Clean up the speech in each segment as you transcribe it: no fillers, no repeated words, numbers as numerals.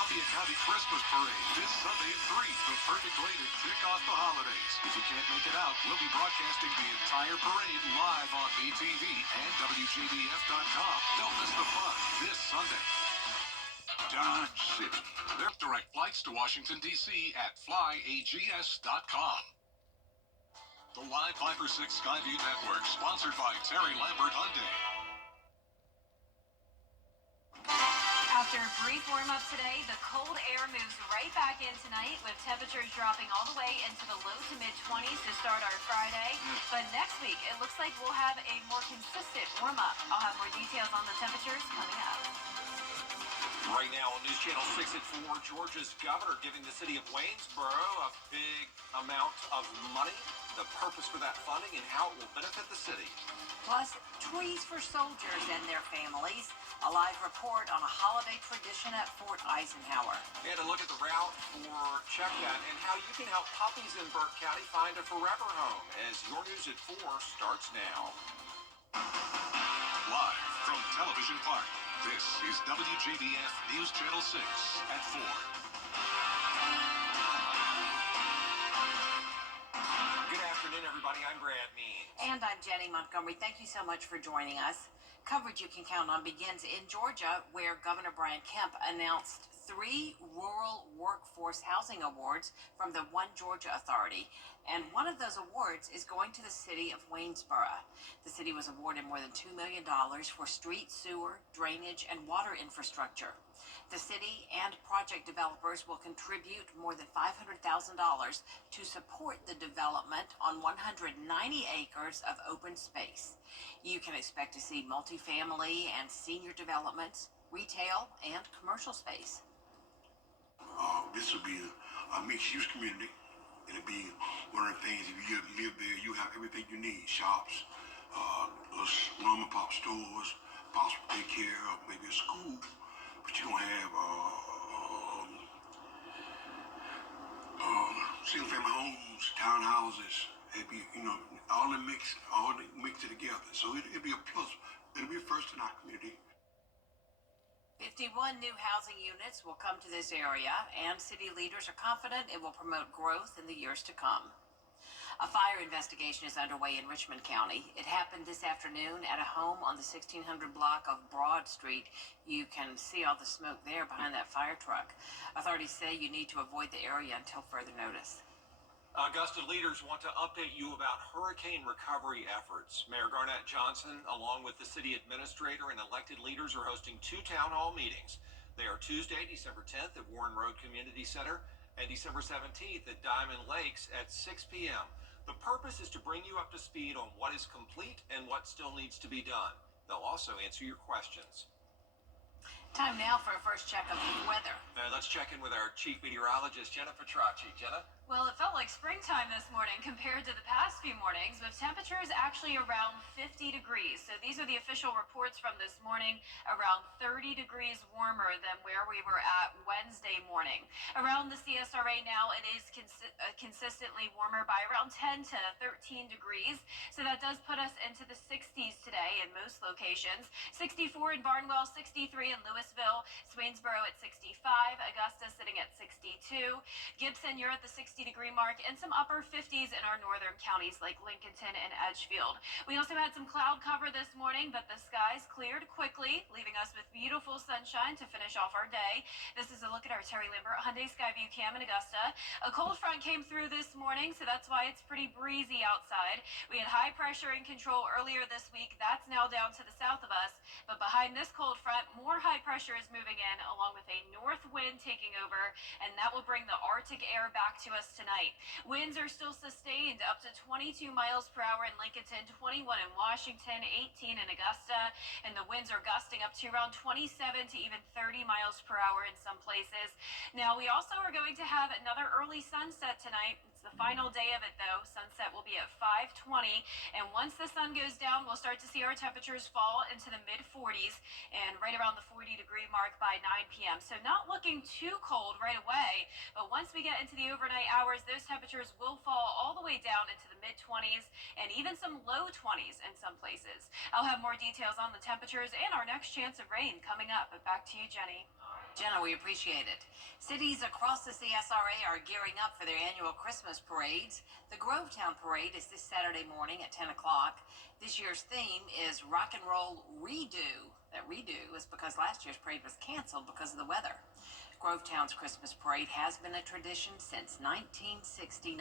Columbia County Christmas Parade this Sunday at 3, the perfect way to kick off the holidays. If you can't make it out, we'll be broadcasting the entire parade live on VTV and WJBF.com. Don't miss the fun this Sunday. Dodge City. There's direct flights to Washington, D.C. at flyags.com. The Live 5-for-6 Skyview Network, sponsored by Terry Lambert Hyundai. After a brief warm-up today, the cold air moves right back in tonight with temperatures dropping all the way into the low to mid-20s to start our Friday. But next week, it looks like we'll have a more consistent warm-up. I'll have more details on the temperatures coming up. Right now on News Channel 6 at 4, Georgia's governor giving the city of Waynesboro a big amount of money, the purpose for that funding, and how it will benefit the city. Plus, trees for soldiers and their families. A live report on a holiday tradition at Fort Eisenhower. And a look at the route for Check That and how you can help puppies in Burke County find a forever home as your News at 4 starts now. Live from Television Park, this is WJBF News Channel 6 at 4. Good afternoon, everybody. I'm Brad Means. And I'm Jenny Montgomery. Thank you so much for joining us. Coverage you can count on begins in Georgia, where Governor Brian Kemp announced 3 Rural Workforce Housing Awards from the One Georgia Authority. And one of those awards is going to the city of Waynesboro. The city was awarded more than $2 million for street, sewer, drainage, and water infrastructure. The city and project developers will contribute more than $500,000 to support the development on 190 acres of open space. You can expect to see multifamily and senior developments, retail, and commercial space. This will be a mixed-use community. It'll be one of the things, if you live there, you have everything you need. Shops, mom and pop stores, possible daycare, or maybe a school. But you're going to have single-family homes, townhouses. It'd be, all mixed it together. So it'd be a plus. It'll be a first in our community. 51 new housing units will come to this area, and city leaders are confident it will promote growth in the years to come. A fire investigation is underway in Richmond County. It happened this afternoon at a home on the 1600 block of Broad Street. You can see all the smoke there behind that fire truck. Authorities say you need to avoid the area until further notice. Augusta leaders want to update you about hurricane recovery efforts. Mayor Garnett Johnson, along with the city administrator and elected leaders, are hosting 2 town hall meetings. They are Tuesday, December 10th at Warren Road Community Center and December 17th at Diamond Lakes at 6 p.m. The purpose is to bring you up to speed on what is complete and what still needs to be done. They'll also answer your questions. Time now for a first check of the weather. Let's check in with our chief meteorologist, Jenna Petracci. Jenna? Well, it felt like springtime this morning compared to the past few mornings, with temperatures actually around 50 degrees. So these are the official reports from this morning, around 30 degrees warmer than where we were at Wednesday morning. Around the CSRA now, it is consistently warmer by around 10 to 13 degrees. So that does put us into the 60s today in most locations. 64 in Barnwell, 63 in Louisville, Swainsboro at 65, Augusta sitting at 62, Gibson, you're at the 60-degree mark, and some upper 50s in our northern counties like Lincolnton and Edgefield. We also had some cloud cover this morning, but the skies cleared quickly, leaving us with beautiful sunshine to finish off our day. This is a look at our Terry Lambert Hyundai Skyview cam in Augusta. A cold front came through this morning, so that's why it's pretty breezy outside. We had high pressure in control earlier this week. That's now down to the south of us, but behind this cold front, more high pressure is moving in, along with a north wind taking over, and that will bring the Arctic air back to us tonight. Winds are still sustained up to 22 miles per hour in Lincolnton, 21 in Washington, 18 in Augusta, and the winds are gusting up to around 27 to even 30 miles per hour in some places. Now, we also are going to have another early sunset tonight. It's the final day of it, though. Sunset will be at 5:20, and once the sun goes down, we'll start to see our temperatures fall into the mid-40s and right around the 40-degree mark by 9 p.m. So not looking too cold right away, but once we get into the overnight hours, those temperatures will fall all the way down into the mid-20s and even some low 20s in some places. I'll have more details on the temperatures and our next chance of rain coming up, but back to you, Jenny. Jenna, we appreciate it. Cities across the CSRA are gearing up for their annual Christmas parades. The Grovetown Parade is this Saturday morning at 10 o'clock. This year's theme is Rock and Roll Redo. That redo is because last year's parade was canceled because of the weather. Grovetown's Christmas parade has been a tradition since 1969.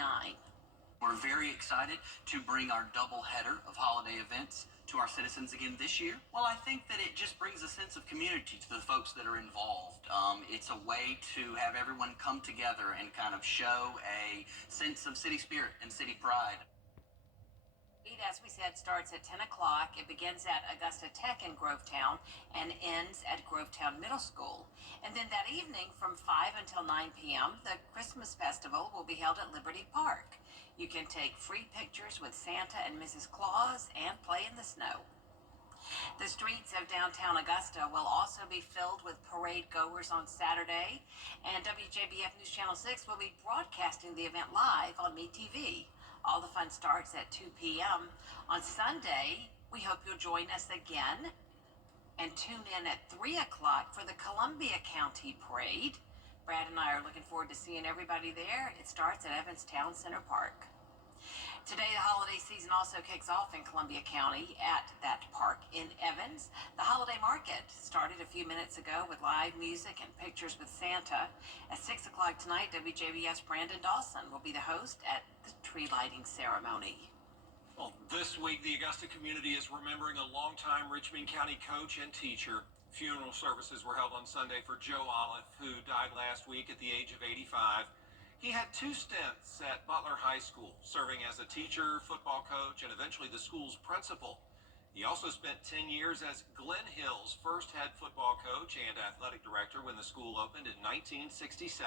We're very excited to bring our double header of holiday events to our citizens again this year. Well, I think that it just brings a sense of community to the folks that are involved. It's a way to have everyone come together and kind of show a sense of city spirit and city pride. As we said, starts at 10 o'clock. It begins at Augusta Tech in Grovetown and ends at Grovetown Middle School. And then that evening from 5 until 9 p.m., the Christmas Festival will be held at Liberty Park. You can take free pictures with Santa and Mrs. Claus and play in the snow. The streets of downtown Augusta will also be filled with parade goers on Saturday, and WJBF News Channel 6 will be broadcasting the event live on MeTV. All the fun starts at 2 p.m. On Sunday, we hope you'll join us again and tune in at 3 o'clock for the Columbia County Parade. Brad and I are looking forward to seeing everybody there. It starts at Evans Town Center Park. Today, the holiday season also kicks off in Columbia County at that park in Evans. The holiday market started a few minutes ago with live music and pictures with Santa. At 6 o'clock tonight, WJBF's Brandon Dawson will be the host at the tree lighting ceremony. Well, this week, the Augusta community is remembering a longtime Richmond County coach and teacher. Funeral services were held on Sunday for Joe Olive, who died last week at the age of 85. He had 2 stints at Butler High School, serving as a teacher, football coach, and eventually the school's principal. He also spent 10 years as Glen Hill's first head football coach and athletic director when the school opened in 1967.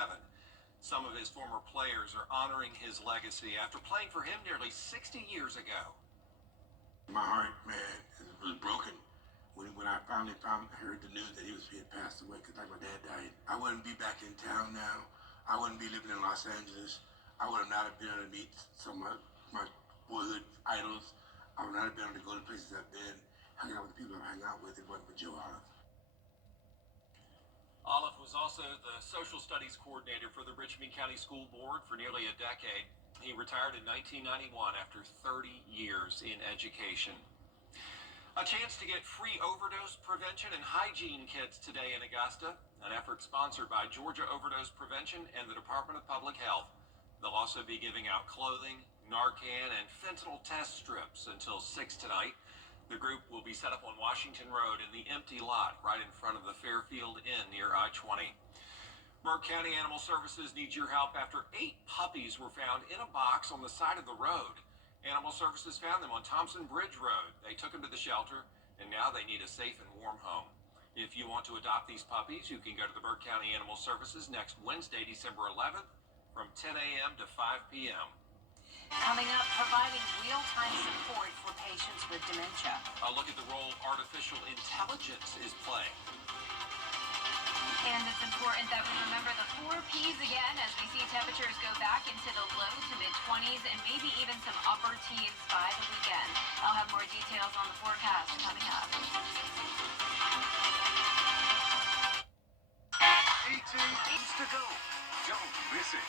Some of his former players are honoring his legacy after playing for him nearly 60 years ago. My heart, man, was broken when I finally heard the news that he had passed away, because like my dad died. I wouldn't be back in town now. I wouldn't be living in Los Angeles. I would have not have been able to meet some of my boyhood idols. I would not have been able to go to places I've been, hang out with the people I hang out with. It wasn't for Joe Olive. Olive was also the social studies coordinator for the Richmond County School Board for nearly a decade. He retired in 1991 after 30 years in education. A chance to get free overdose prevention and hygiene kits today in Augusta, an effort sponsored by Georgia Overdose Prevention and the Department of Public Health. They'll also be giving out clothing, Narcan, and fentanyl test strips until 6 tonight. The group will be set up on Washington Road in the empty lot right in front of the Fairfield Inn near I-20. Burke County Animal Services needs your help after 8 puppies were found in a box on the side of the road. Animal Services found them on Thompson Bridge Road. They took them to the shelter, and now they need a safe and warm home. If you want to adopt these puppies, you can go to the Burke County Animal Services next Wednesday, December 11th, from 10 a.m. to 5 p.m. Coming up, providing real-time support for patients with dementia. A look at the role artificial intelligence is playing. And it's important that we remember the 4 Ps again as we see temperatures go back into the low to mid-20s and maybe even some upper teens by the weekend. I'll have more details on the forecast coming up. 18 games to go. Don't miss it.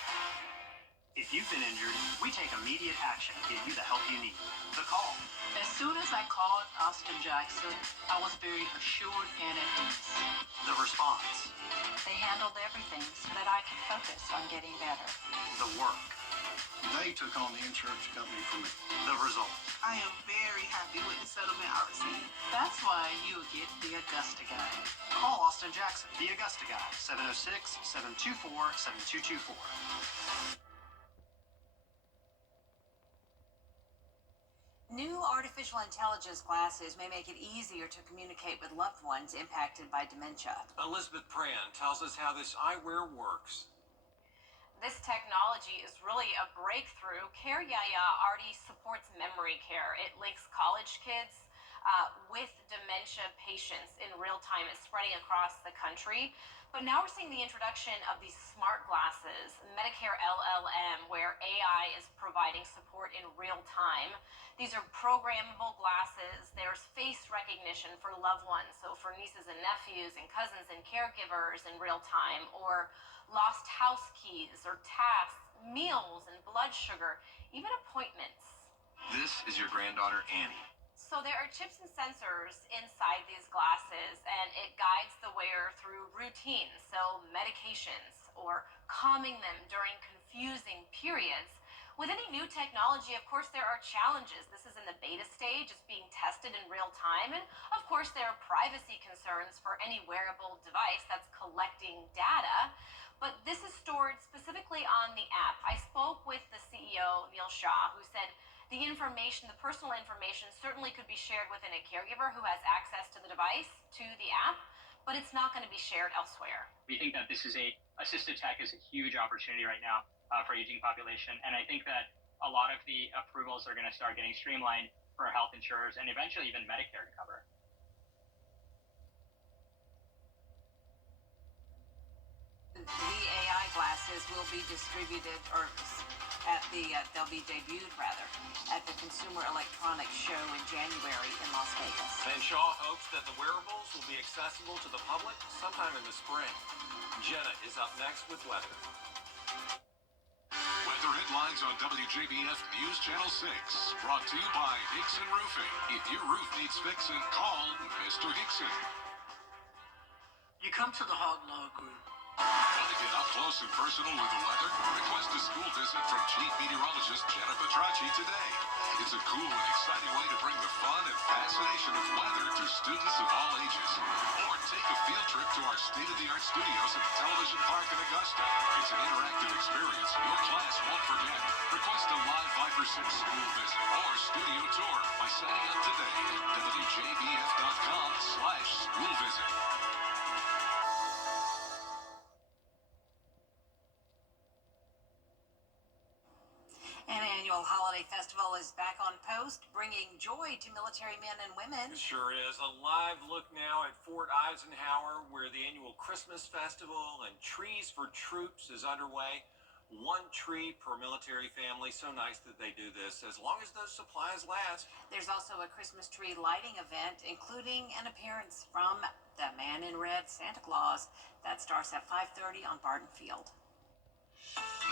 If you've been injured, we take immediate action to get you the help you need. The call. As soon as I called Austin Jackson, I was very assured and at ease. The response. They handled everything so that I could focus on getting better. The work. They took on the insurance company for me. The result. I am very happy with the settlement I received. That's why you get the Augusta Guy. Call Austin Jackson, the Augusta Guy, 706-724-7224. New artificial intelligence glasses may make it easier to communicate with loved ones impacted by dementia. Elizabeth Pran tells us how this eyewear works. This technology is really a breakthrough. Care Yaya already supports memory care. It links college kids with dementia patients in real time. It's spreading across the country. But now we're seeing the introduction of these smart glasses, Medicare LLM, where AI is providing support in real time. These are programmable glasses. There's face recognition for loved ones, so for nieces and nephews and cousins and caregivers in real time, or lost house keys or tasks, meals and blood sugar, even appointments. This is your granddaughter, Annie. So there are chips and sensors inside these glasses, and it guides the wearer through routines, so medications, or calming them during confusing periods. With any new technology, of course, there are challenges. This is in the beta stage. It's being tested in real time. And of course, there are privacy concerns for any wearable device that's collecting data. But this is stored specifically on the app. I spoke with the CEO, Neil Shah, who said the information, the personal information, certainly could be shared within a caregiver who has access to the device, to the app, but it's not going to be shared elsewhere. We think that this is assistive tech is a huge opportunity right now for aging population, and I think that a lot of the approvals are going to start getting streamlined for health insurers and eventually even Medicare to cover. The AI glasses will be distributed at the they'll be debuted at the Consumer Electronics Show in January in Las Vegas. And Shaw hopes that the wearables will be accessible to the public sometime in the spring. Jenna is up next with weather. Weather headlines on WJBF News Channel 6. Brought to you by Hickson Roofing. If your roof needs fixing, call Mr. Hickson. You come to the Hog Law Group. Want to get up close and personal with the weather? Request a school visit from Chief Meteorologist Jenna Petracci today. It's a cool and exciting way to bring the fun and fascination of weather to students of all ages. Or take a field trip to our state-of-the-art studios at the Television Park in Augusta. It's an interactive experience your class won't forget. Request a live Viper 6 school visit or studio tour by signing up today at WJBF.com/school visit. An annual holiday festival is back on post, bringing joy to military men and women. It sure is. A live look now at Fort Eisenhower, where the annual Christmas festival and Trees for Troops is underway. 1 tree per military family. So nice that they do this, as long as those supplies last. There's also a Christmas tree lighting event, including an appearance from the Man in Red, Santa Claus. That starts at 5:30 on Barton Field.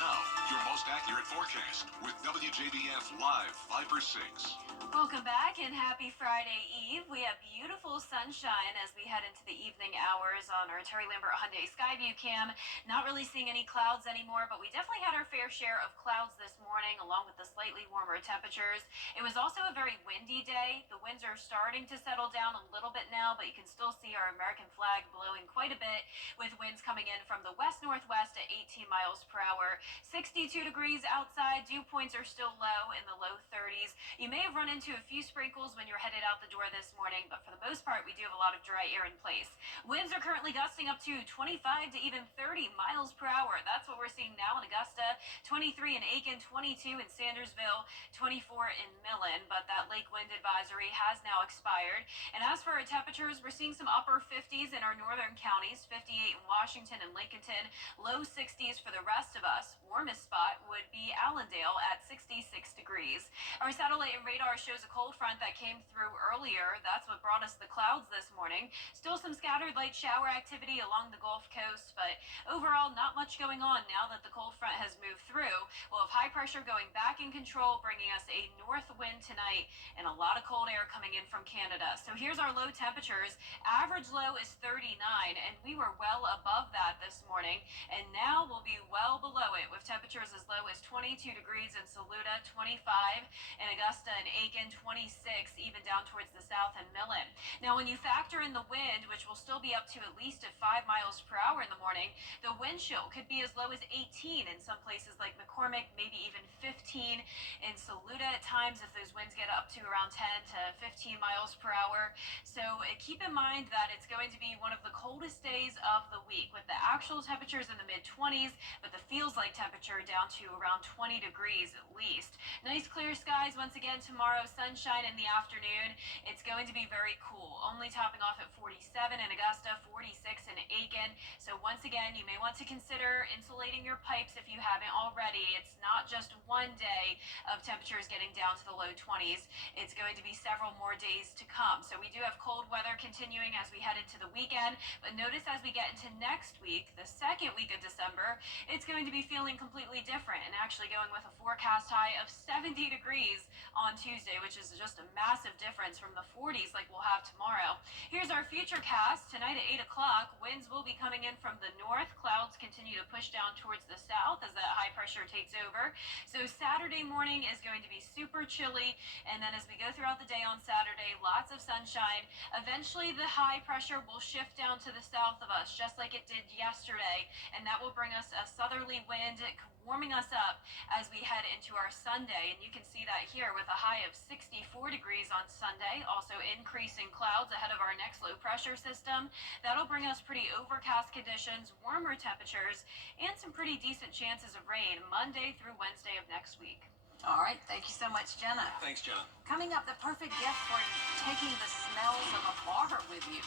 Now, your most accurate forecast with WJBF Live Viper 6. Welcome back and happy Friday Eve. We have beautiful sunshine as we head into the evening hours on our Terry Lambert Hyundai Skyview cam. Not really seeing any clouds anymore, but we definitely had our fair share of clouds this morning along with the slightly warmer temperatures. It was also a very windy day. The winds are starting to settle down a little bit now, but you can still see our American flag blowing quite a bit with winds coming in from the west-northwest at 18 miles per hour. 62 degrees outside. Dew points are still low in the low 30s. You may have run into a few sprinkles when you're headed out the door this morning, but for the most part, we do have a lot of dry air in place. Winds are currently gusting up to 25 to even 30 miles per hour. That's what we're seeing now in Augusta. 23 in Aiken, 22 in Sandersville, 24 in Millen, but that lake wind advisory has now expired. And as for our temperatures, we're seeing some upper 50s in our northern counties, 58 in Washington and Lincolnton, low 60s for the rest of us. Warmest spot would be Allendale at 66 degrees. Our satellite and radar shows a cold front that came through earlier. That's what brought us the clouds this morning. Still some scattered light shower activity along the Gulf Coast, but overall not much going on now that the cold front has moved through. We'll have high pressure going back in control, bringing us a north wind tonight and a lot of cold air coming in from Canada. So here's our low temperatures. Average low is 39, and we were well above that this morning, and now we'll be well below it with temperatures as low as 22 degrees in Saluda, 25 in Augusta and Aiken, 26 even down towards the south and Millen. Now when you factor in the wind, which will still be up to at least at 5 miles per hour in the morning, the wind wind chill could be as low as 18 in some places like McCormick, maybe even 15 in Saluda at times if those winds get up to around 10 to 15 miles per hour. So keep in mind that it's going to be one of the coldest days of the week with the actual temperatures in the mid-20s, but the feels like temperature down to around 20 degrees at least. Nice clear skies once again tomorrow, sunshine in the afternoon. It's going to be very cool, only topping off at 47 in Augusta, 46 in Aiken. So once again, you may want to consider insulating your pipes if you haven't already. It's not just one day of temperatures getting down to the low 20s. It's going to be several more days to come. So we do have cold weather continuing as we head into the weekend, but notice as we get into next week, the second week of December, it's going to be feeling completely different and actually going with a forecast high of 70 degrees on Tuesday, which is just a massive difference from the 40s like we'll have tomorrow. Here's our future cast. Tonight at 8 o'clock, winds will be coming in from the north. Clouds continue to push down towards the south as that high pressure takes over. So Saturday morning is going to be super chilly, and then as we go throughout the day on Saturday, lots of sunshine. Eventually the high pressure will shift down to the south of us, just like it did yesterday, and that will bring us a southerly wind warming us up as we head into our Sunday. And you can see that here with a high of 64 degrees on Sunday, also increasing clouds ahead of our next low pressure system. That'll bring us pretty overcast conditions, warmer temperatures, and some pretty decent chances of rain Monday through Wednesday of next week. All right, thank you so much, Jenna. Thanks, Jenna. Coming up, the perfect gift for taking the smells of a bar with you.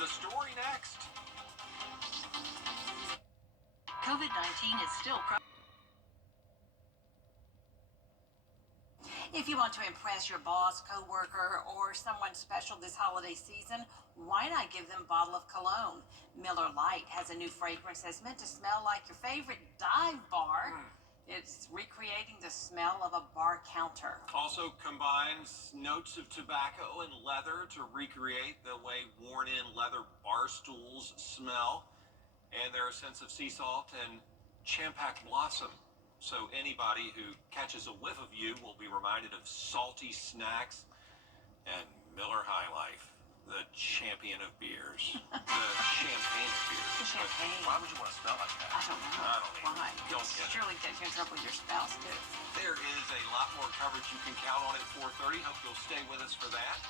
The story next. COVID-19 is still If you want to impress your boss, coworker, or someone special this holiday season, why not give them a bottle of cologne? Miller Lite has a new fragrance that's meant to smell like your favorite dive bar. It's recreating the smell of a bar counter. Also combines notes of tobacco and leather to recreate the way worn-in leather bar stools smell. And there's a sense of sea salt and champak blossom. So anybody who catches a whiff of you will be reminded of salty snacks and Miller High Life, the champion of beers. The champagne of beers. The champagne. Why would you want to smell like that? I don't know. I don't either. Why? Don't get it. Surely get you in trouble with your spouse, too. There is a lot more coverage you can count on at 4:30. Hope you'll stay with us for that.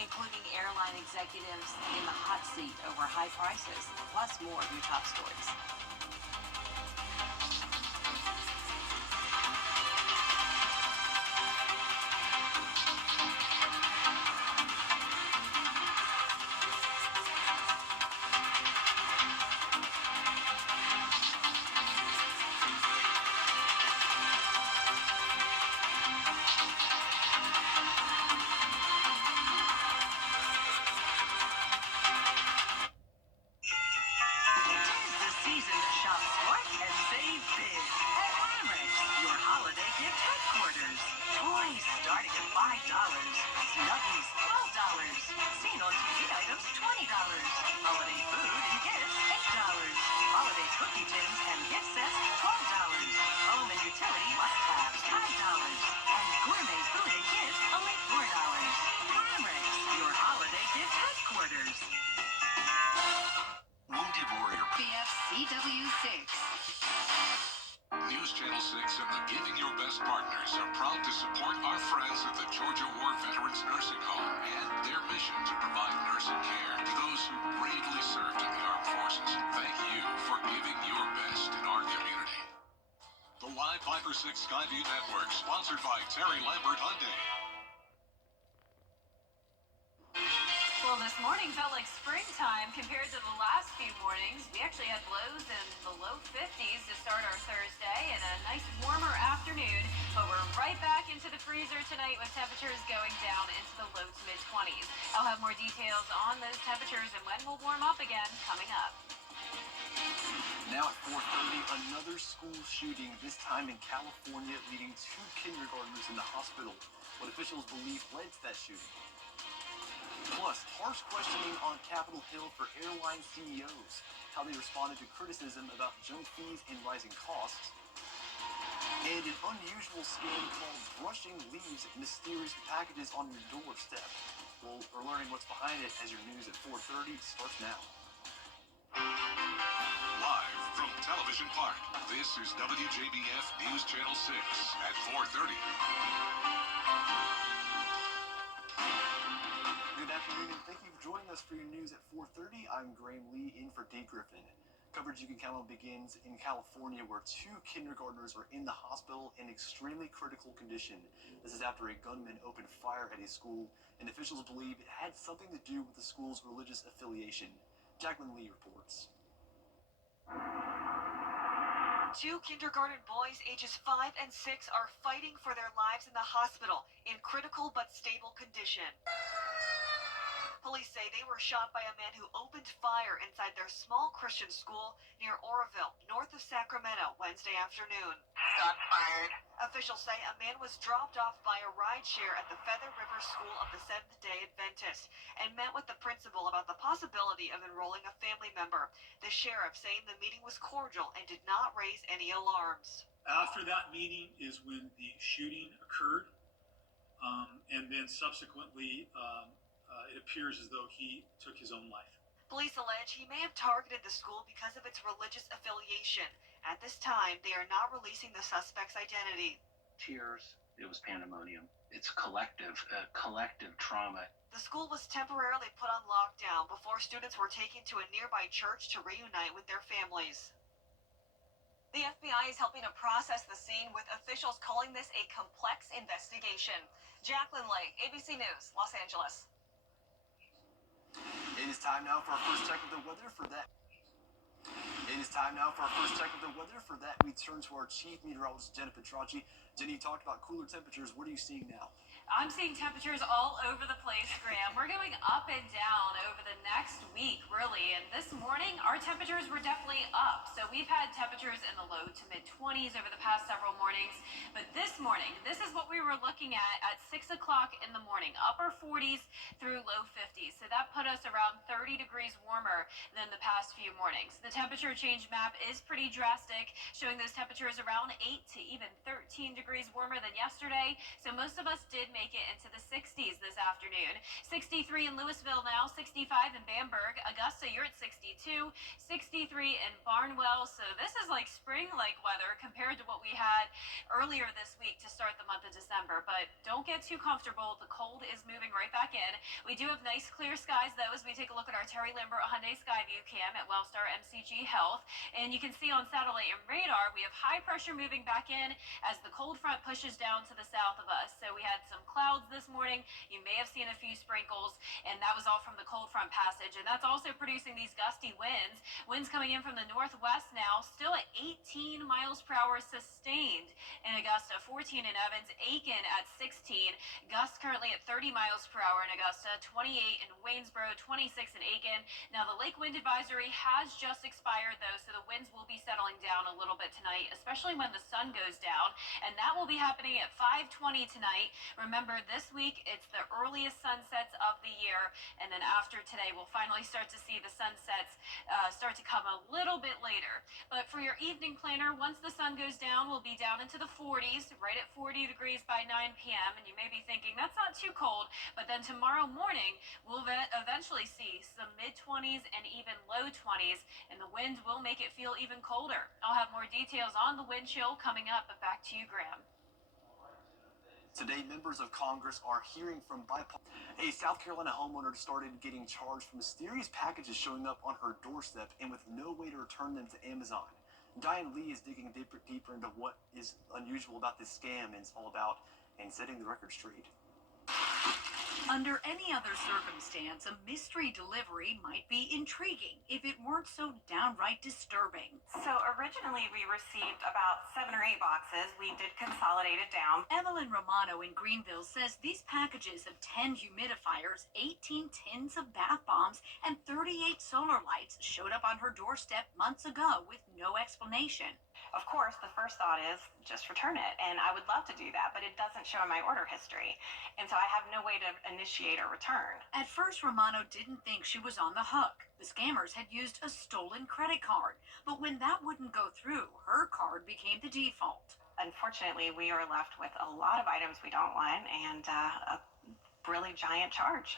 Including airline executives in the hot seat over high prices, plus more of your top stories. News Channel 6 and the Giving Your Best partners are proud to support our friends at the Georgia War Veterans Nursing Home and their mission to provide nursing care to those who bravely served in the armed forces. Thank you for giving your best in our community. The Live 5 or 6 Skyview Network, sponsored by Terry Lambert Hyundai. Well, this morning felt like springtime compared to the last few mornings. We actually had lows in the low 50s to start our Thursday and a nice warmer afternoon, but we're right back into the freezer tonight with temperatures going down into the low to mid 20s. I'll have more details on those temperatures and when we'll warm up again coming up. Now at 4:30, another school shooting, this time in California, leading 2 kindergartners in the hospital. What officials believe led to that shooting. Plus, harsh questioning on Capitol Hill for airline CEOs, how they responded to criticism about junk fees and rising costs, and an unusual scam called brushing leaves mysterious packages on your doorstep. Well, we're learning what's behind it as your news at 4:30 starts now. Live from television. Ocean Park. This is WJBF News Channel 6 at 4:30. Good afternoon, and thank you for joining us for your news at 4:30. I'm Graham Lee in for Dee Griffin. Coverage you can count on begins in California, where 2 kindergartners are in the hospital in extremely critical condition. This is after a gunman opened fire at a school, and officials believe it had something to do with the school's religious affiliation. Jacqueline Lee reports. 2 kindergarten boys ages 5 and 6 are fighting for their lives in the hospital in critical but stable condition. Police say they were shot by a man who opened fire inside their small Christian school near Oroville, north of Sacramento, Wednesday afternoon. Shots fired. Officials say a man was dropped off by a rideshare at the Feather River School of the Seventh-day Adventist and met with the principal about the possibility of enrolling a family member. The sheriff saying the meeting was cordial and did not raise any alarms. After that meeting is when the shooting occurred, and then subsequently it appears as though he took his own life. Police allege he may have targeted the school because of its religious affiliation. At this time, they are not releasing the suspect's identity. Tears. It was pandemonium. It's collective trauma. The school was temporarily put on lockdown before students were taken to a nearby church to reunite with their families. The FBI is helping to process the scene, with officials calling this a complex investigation. Jacqueline Lee, ABC News, Los Angeles. It is time now for our first check of the weather. For that, we turn to our chief meteorologist, Jenna Petracci. Jenny, you talked about cooler temperatures. What are you seeing now? I'm seeing temperatures all over the place, Graham. We're going up and down over the next week, really. And this morning, our temperatures were definitely up. So we've had temperatures in the low to mid-20s over the past several mornings. But this morning, this is what we were looking at 6 o'clock in the morning. Upper 40s through low 50s. So that put us around 30 degrees warmer than the past few mornings. The temperature change map is pretty drastic, showing those temperatures around 8 to even 13 degrees warmer than yesterday. So most of us did make it into the 60s this afternoon. 63 in Louisville now, 65 in Bamberg. Augusta, you're at 62, 63 in Barnwell. So this is like spring-like weather compared to what we had earlier this week to start the month of December. But don't get too comfortable. The cold is moving right back in. We do have nice clear skies, though, as we take a look at our Terry Lambert Hyundai Skyview cam at Wellstar MCG Health. And you can see on satellite and radar, we have high pressure moving back in as the cold front pushes down to the south of us. So we had some clouds this morning. You may have seen a few sprinkles, and that was all from the cold front passage. And that's also producing these gusty winds. Winds coming in from the northwest now, still at 18 miles per hour sustained in Augusta, 14 in Evans, Aiken at 16. Gusts currently at 30 miles per hour in Augusta, 28 in Waynesboro, 26 in Aiken. Now the lake wind advisory has just expired, though, so the winds will be settling down a little bit tonight, especially when the sun goes down. And that will be happening at 5:20 tonight. Remember, this week it's the earliest sunsets of the year, and then after today we'll finally start to see the sunsets start to come a little bit later. But for your evening planner, once the sun goes down, we'll be down into the 40s, right at 40 degrees by 9 p.m. And you may be thinking that's not too cold, but then tomorrow morning we'll eventually see some mid-20s and even low 20s, and the wind will make it feel even colder. I'll have more details on the wind chill coming up, but back to you, Graham. Today, members of Congress are hearing from a South Carolina homeowner started getting charged for mysterious packages showing up on her doorstep and with no way to return them to Amazon. Diane Lee is digging deeper into what is unusual about this scam and it's all about, and setting the record straight. Under any other circumstance, a mystery delivery might be intriguing if it weren't so downright disturbing. So originally we received about 7 or 8 boxes. We did consolidate it down. Evelyn Romano in Greenville says these packages of 10 humidifiers, 18 tins of bath bombs, and 38 solar lights showed up on her doorstep months ago with no explanation. Of course, the first thought is just return it, and I would love to do that, but it doesn't show in my order history, and so I have no way to initiate a return. At first, Romano didn't think she was on the hook. The scammers had used a stolen credit card, but when that wouldn't go through, her card became the default. Unfortunately, we are left with a lot of items we don't want and a really giant charge.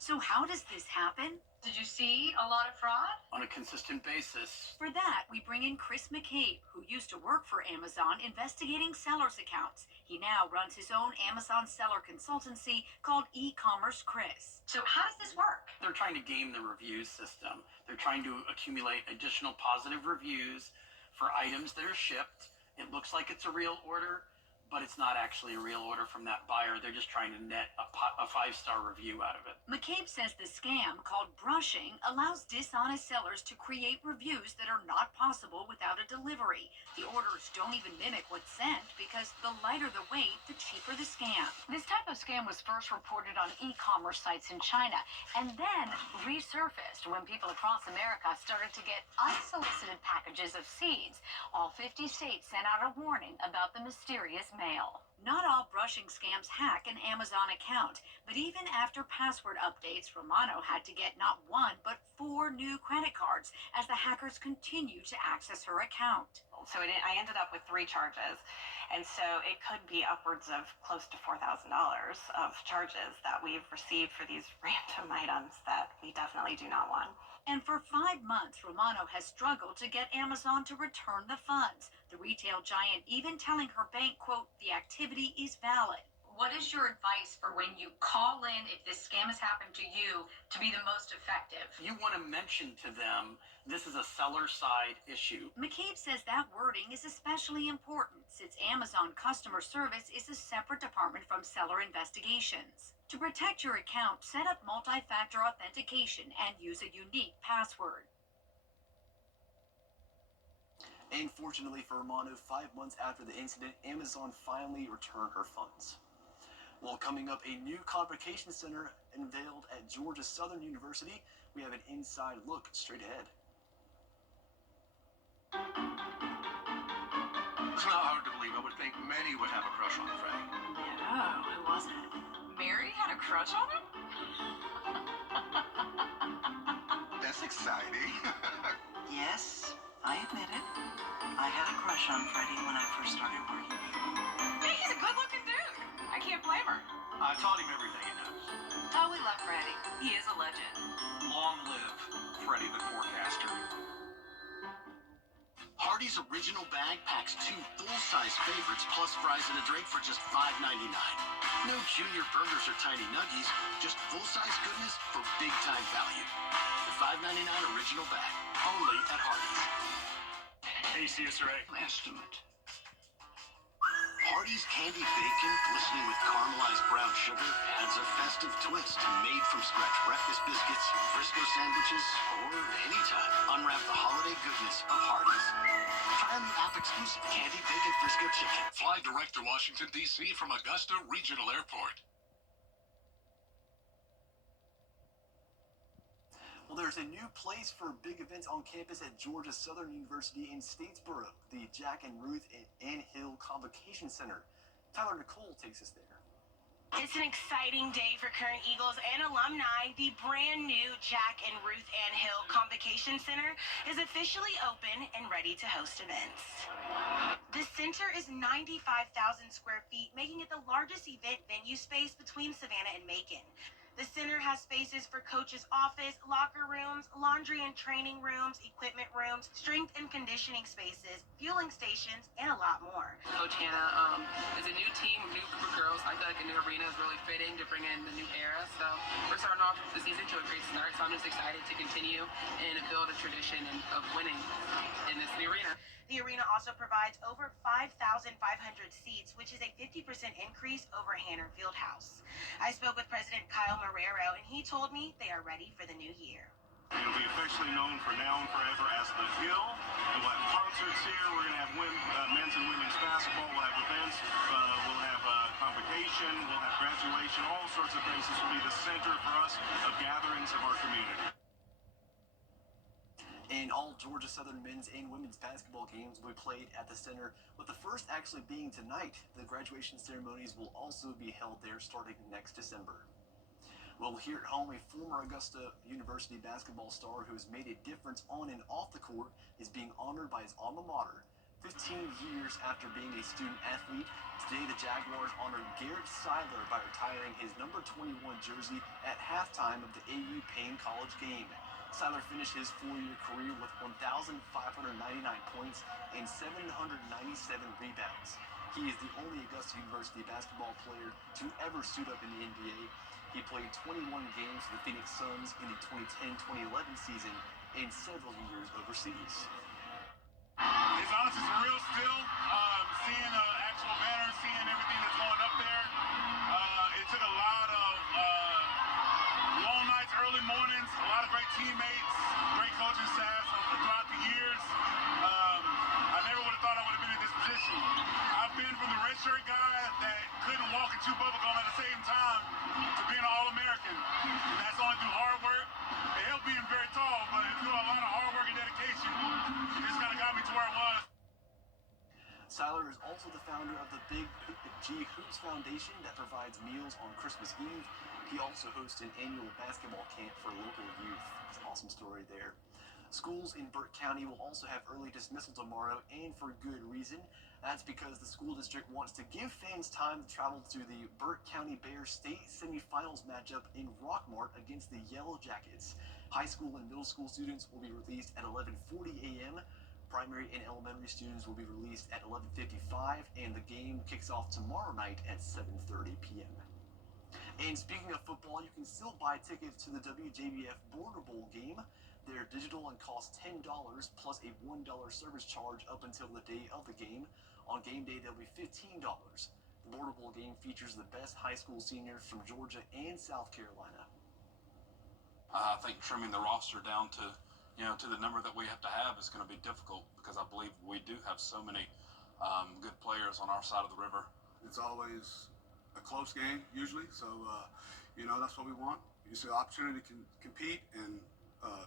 So how does this happen? Did you see a lot of fraud? On a consistent basis. For that, we bring in Chris McCabe, who used to work for Amazon investigating sellers' accounts. He now runs his own Amazon seller consultancy called E-commerce Chris. So how does this work? They're trying to game the review system. They're trying to accumulate additional positive reviews for items that are shipped. It looks like it's a real order, but it's not actually a real order from that buyer. They're just trying to net a 5-star review out of it. McCabe says the scam, called brushing, allows dishonest sellers to create reviews that are not possible without a delivery. The orders don't even mimic what's sent because the lighter the weight, the cheaper the scam. This type of scam was first reported on e-commerce sites in China and then resurfaced when people across America started to get unsolicited packages of seeds. All 50 states sent out a warning about the mysterious mail. Not all brushing scams hack an Amazon account, but even after password updates, Romano had to get not 1, but 4 new credit cards as the hackers continued to access her account. So I ended up with 3 charges. And so it could be upwards of close to $4,000 of charges that we've received for these random items that we definitely do not want. And for 5 months, Romano has struggled to get Amazon to return the funds. The retail giant even telling her bank, quote, the activity is valid. What is your advice for when you call in if this scam has happened to you to be the most effective? You want to mention to them this is a seller side issue. McCabe says that wording is especially important since Amazon customer service is a separate department from seller investigations. To protect your account, set up multi-factor authentication and use a unique password. And fortunately for Romano, 5 months after the incident, Amazon finally returned her funds. Well, coming up, a new convocation center unveiled at Georgia Southern University. We have an inside look straight ahead. It's not hard to believe. I would think many would have a crush on Freddie. Yeah, who was it? Mary had a crush on him? That's exciting. Yes, I admit it. I had a crush on Freddie when I first started working here. Hey, he's a good-looking dude. I can't blame her. I taught him everything he knows. Oh, we love Freddie. He is a legend. Long live Freddie the Forecaster. Hardee's original bag packs 2 full-size favorites plus fries and a drink for just $5.99. No junior burgers or tiny nuggies, just full-size goodness for big-time value. The $5.99 original bag, only at Hardee's. Hey, CSRA. Estimate. Hardee's candy bacon glistening with caramelized brown sugar adds a festive twist to made-from-scratch breakfast biscuits, Frisco sandwiches, or anytime. Unwrap the holiday goodness of Hardee's. Try on the app-exclusive candy bacon Frisco chicken. Fly direct to Washington, D.C. from Augusta Regional Airport. Well, there's a new place for big events on campus at Georgia Southern University in Statesboro, the Jack and Ruth Ann Hill Convocation Center. Tyler Nicole takes us there. It's an exciting day for current Eagles and alumni. The brand new Jack and Ruth Ann Hill Convocation Center is officially open and ready to host events. The center is 95,000 square feet, making it the largest event venue space between Savannah and Macon. The center has spaces for coaches' office, locker rooms, laundry and training rooms, equipment rooms, strength and conditioning spaces, fueling stations, and a lot more. Coach Hannah is a new team, a new group of girls. I feel like a new arena is really fitting to bring in the new era. So we're starting off the season to a great start. So I'm just excited to continue and build a tradition of winning in this new arena. The arena also provides over 5,500 seats, which is a 50% increase over Hanner Fieldhouse. I spoke with President Kyle Marrero, and he told me they are ready for the new year. It'll be officially known for now and forever as The Hill. And we'll have concerts here. We're going to have men's and women's basketball. We'll have events. We'll have convocation. We'll have graduation. All sorts of things. This will be the center for us of gatherings of our community. And all Georgia Southern men's and women's basketball games will be played at the center, with the first actually being tonight. The graduation ceremonies will also be held there starting next December. Well, here at home, a former Augusta University basketball star who has made a difference on and off the court is being honored by his alma mater. 15 years after being a student athlete, today the Jaguars honored Garrett Seiler by retiring his number 21 jersey at halftime of the AU Payne College game. Seiler finished his 4-year career with 1,599 points and 797 rebounds. He is the only Augusta University basketball player to ever suit up in the NBA. He played 21 games for the Phoenix Suns in the 2010-2011 season and several years overseas. It's honestly surreal still, seeing the actual banner, seeing everything that's going up there. It took a lot of long nights, early mornings, a lot of great teammates, great coaching staff throughout the years. I never would have thought I would have been in this position. I've been from the redshirt guy that couldn't walk and chew bubblegum at the same time to being an All-American. And that's only through hard work. It helped being very tall, but through a lot of hard work and dedication, it just kind of got me to where I was. Seiler is also the founder of the Big G Hoops Foundation that provides meals on Christmas Eve. He also hosts an annual basketball camp for local youth. It's an awesome story there. Schools in Burke County will also have early dismissal tomorrow, and for good reason. That's because the school district wants to give fans time to travel to the Burke County Bears state semifinals matchup in Rockmart against the Yellow Jackets. High school and middle school students will be released at 11:40 a.m. Primary and elementary students will be released at 11:55, and the game kicks off tomorrow night at 7:30 p.m. And speaking of football, you can still buy tickets to the WJBF Border Bowl game. They're digital and cost $10 plus a $1 service charge up until the day of the game. On game day, they'll be $15. The Border Bowl game features the best high school seniors from Georgia and South Carolina. I think trimming the roster down to the number that we have to have is going to be difficult because I believe we do have so many good players on our side of the river. It's always a close game, usually, so, that's what we want. It's an opportunity to compete and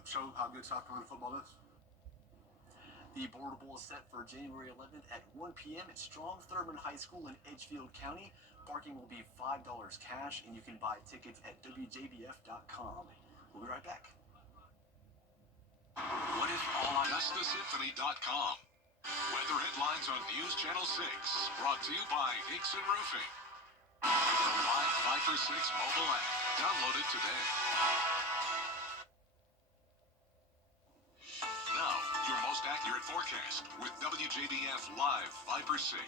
show how good South Carolina football is. The Border Bowl is set for January 11th at 1 p.m. at Strong Thurman High School in Edgefield County. Parking will be $5 cash, and you can buy tickets at WJBF.com. We'll be right back. What is all on AugustaSymphony.com? Weather headlines on News Channel 6, brought to you by Hickson Roofing. The live 5 for 6 mobile app. Download it today. Now, your most accurate forecast with WJBF Live 5 for 6.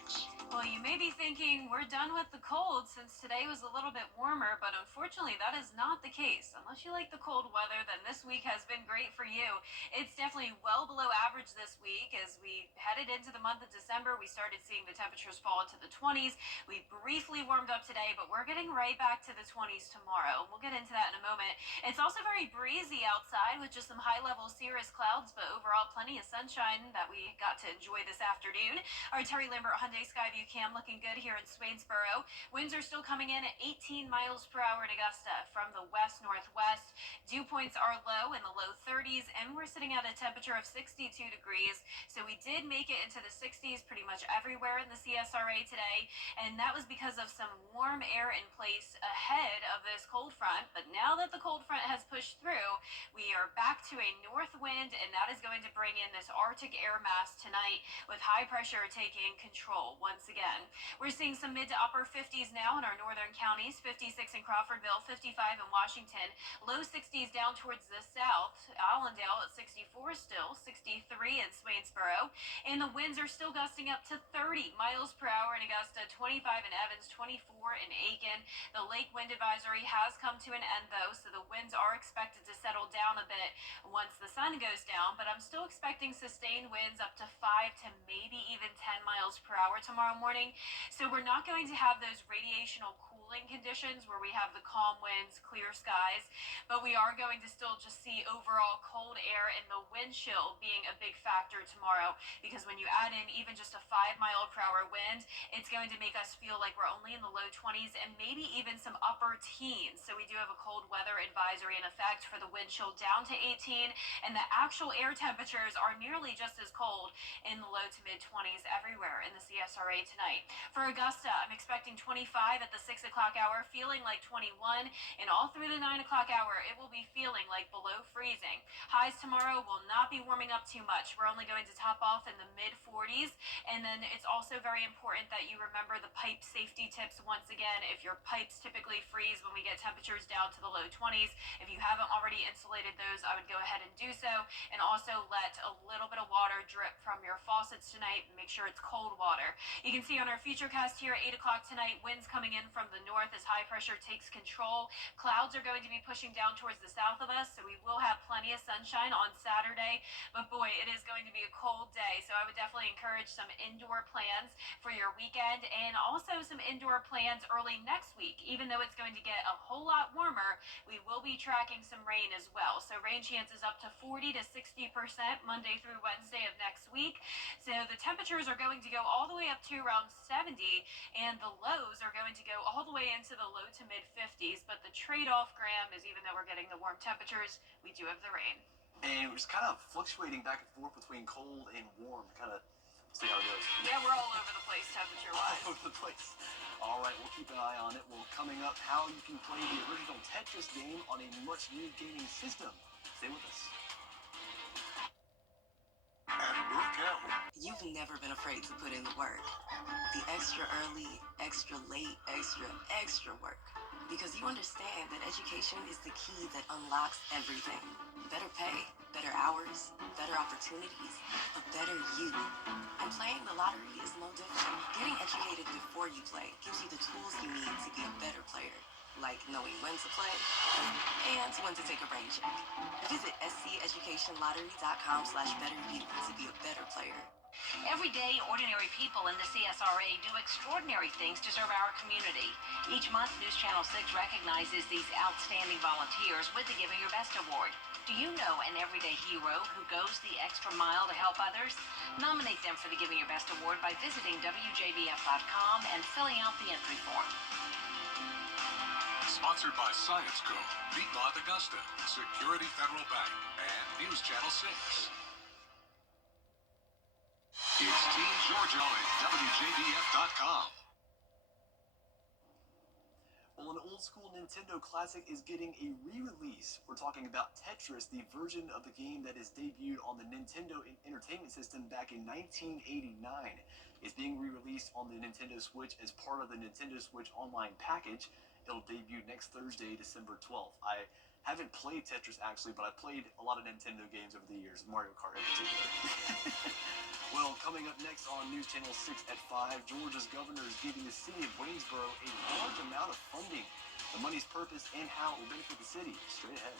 Well, you may be thinking we're done with the cold since today was a little bit warmer, but unfortunately that is not the case. Unless you like the cold weather, then this week has been great for you. It's definitely well below average this week. As we headed into the month of December, we started seeing the temperatures fall into the 20s. We briefly warmed up today, but we're getting right back to the 20s tomorrow. We'll get into that in a moment. It's also very breezy outside with just some high-level cirrus clouds, but overall plenty of sunshine that we got to enjoy this afternoon. Our Terry Lambert Hyundai Skyview Cam looking good here in Swainsboro. Winds are still coming in at 18 miles per hour in Augusta from the west-northwest. Dew points are low in the low 30s, and we're sitting at a temperature of 62 degrees. So we did make it into the 60s pretty much everywhere in the CSRA today, and that was because of some warm air in place ahead of this cold front. But now that the cold front has pushed through, we are back to a north wind, and that is going to bring in this Arctic air mass tonight with high pressure taking control once again. We're seeing some mid to upper 50s now in our northern counties, 56 in Crawfordville, 55 in Washington, low 60s down towards the south, Allendale at 64 still, 63 in Swainsboro, and the winds are still gusting up to 30 miles per hour in Augusta, 25 in Evans, 24 in Aiken. The lake wind advisory has come to an end though, so the winds are expected to settle down a bit once the sun goes down, but I'm still expecting sustained winds up to 5 to maybe even 10 miles per hour tomorrow morning. So we're not going to have those radiational cooling conditions where we have the calm winds, clear skies, but we are going to still just see overall cold air and the wind chill being a big factor tomorrow, because when you add in even just a 5-mile-per-hour wind, it's going to make us feel like we're only in the low 20s and maybe even some upper teens. So we do have a cold weather advisory in effect for the wind chill down to 18, and the actual air temperatures are nearly just as cold in the low to mid 20s everywhere in the CSRA tonight. For Augusta, I'm expecting 25 at the 6 o'clock o'clock hour, feeling like 21, and all through the 9 o'clock hour, it will be feeling like below freezing. Highs tomorrow will not be warming up too much. We're only going to top off in the mid 40s, and then it's also very important that you remember the pipe safety tips once again. If your pipes typically freeze when we get temperatures down to the low 20s, if you haven't already insulated those, I would go ahead and do so, and also let a little bit of water drip from your faucets tonight. Make sure it's cold water. You can see on our futurecast here at 8 o'clock tonight, winds coming in from the north as high pressure takes control. Clouds are going to be pushing down towards the south of us, so we will have plenty of sunshine on Saturday. But boy, it is going to be a cold day, so I would definitely encourage some indoor plans for your weekend, and also some indoor plans early next week. Even though it's going to get a whole lot warmer, we will be tracking some rain as well. So rain chances up to 40 to 60% Monday through Wednesday of next week. So the temperatures are going to go all the way up to around 70, and the lows are going to go all the way into the low to mid 50s. But the trade-off, Graham, is even though we're getting the warm temperatures, we do have the rain. And we're just kind of fluctuating back and forth between cold and warm. Kind of see how it goes. Yeah, we're all over the place temperature-wise. All over the place. All right, we'll keep an eye on it. Well, coming up, how you can play the original Tetris game on a much-needed gaming system. Stay with us. You've never been afraid to put in the work. The extra early, extra late, extra work. Because you understand that education is the key that unlocks everything. Better pay, better hours, better opportunities, a better you. And playing the lottery is no different. Getting educated before you play gives you the tools you need to be a better player. Like knowing when to play and when to take a rain check. Visit sceducationlottery.com/betteryou to be a better player. Every day, ordinary people in the CSRA do extraordinary things to serve our community. Each month, News Channel 6 recognizes these outstanding volunteers with the Giving Your Best Award. Do you know an everyday hero who goes the extra mile to help others? Nominate them for the Giving Your Best Award by visiting WJBF.com and filling out the entry form. Sponsored by Science Co., Piedmont Augusta, Security Federal Bank, and News Channel 6. It's Team Georgia at WJBF.com. Well, an old-school Nintendo classic is getting a re-release. We're talking about Tetris, the version of the game that is debuted on the Nintendo Entertainment System back in 1989. It's being re-released on the Nintendo Switch as part of the Nintendo Switch Online package. It'll debut next Thursday, December 12th. I haven't played Tetris, actually, but I've played a lot of Nintendo games over the years, Mario Kart in particular. Well, coming up next on News Channel 6 at 5, Georgia's governor is giving the city of Waynesboro a large amount of funding. The money's purpose and how it will benefit the city. Straight ahead.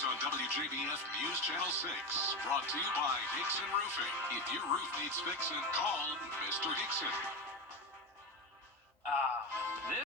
On WJBF News Channel 6, brought to you by Hickson Roofing. If your roof needs fixing, call Mr. Hickson.